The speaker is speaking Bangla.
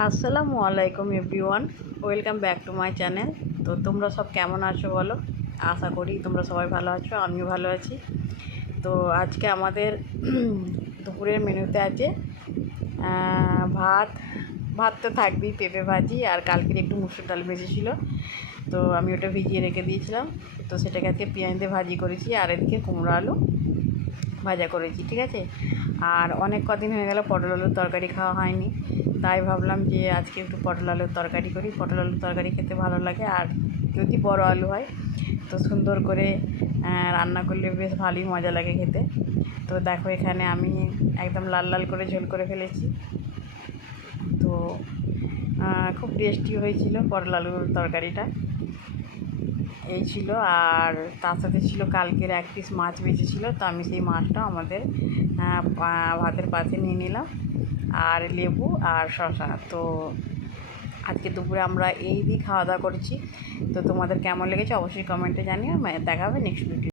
আসসালামু আলাইকুম everyone, welcome back to my channel. তো তোমরা সব কেমন আছো বলো? আশা করি তোমরা সবাই ভালো আছো, আমিও ভালো আছি। তো আজকে আমাদের দুপুরের মেনুতে আছে ভাত ভাত তো থাকবেই, পেঁপে ভাজি, আর কালকের একটু মুসুর ডাল ভেজেছিল, তো আমি ওটা ভিজিয়ে রেখে দিয়েছিলাম। তো সেটাকে আজকে পেঁয়াজ দিয়ে ভাজি করেছি, আর এদিকে কুমড়ো আলু ভাজা করেছি, ঠিক আছে। আর অনেক কদিন হয়ে গেল পটল আলুর তরকারি খাওয়া হয়নি, তাই ভাবলাম যে আজকে একটু পটল আলুর তরকারি করি। পটল আলুর তরকারি খেতে ভালো লাগে, আর যদি বড় আলু হয় তো সুন্দর করে রান্না করলে বেশ ভালোই মজা লাগে খেতে। তো দেখো এখানে আমি একদম লাল লাল করে ঝোল করে ফেলেছি। তো খুব টেস্টি হয়েছিল পটল আলুর তরকারিটা, এই ছিল। আর তার সাথে ছিল কালকের এক পিস মাছ বেঁচেছিলো, তো আমি সেই মাছটা আমাদের ভাতের পাশে নিয়ে নিলাম, আর লেবু আর শসা। তো আজকে দুপুরে আমরা এই দিয়ে খাওয়া দাওয়া করেছি। তো তোমাদের কেমন লেগেছে অবশ্যই কমেন্টে জানিও। দেখা হবে নেক্সট ভিডিও।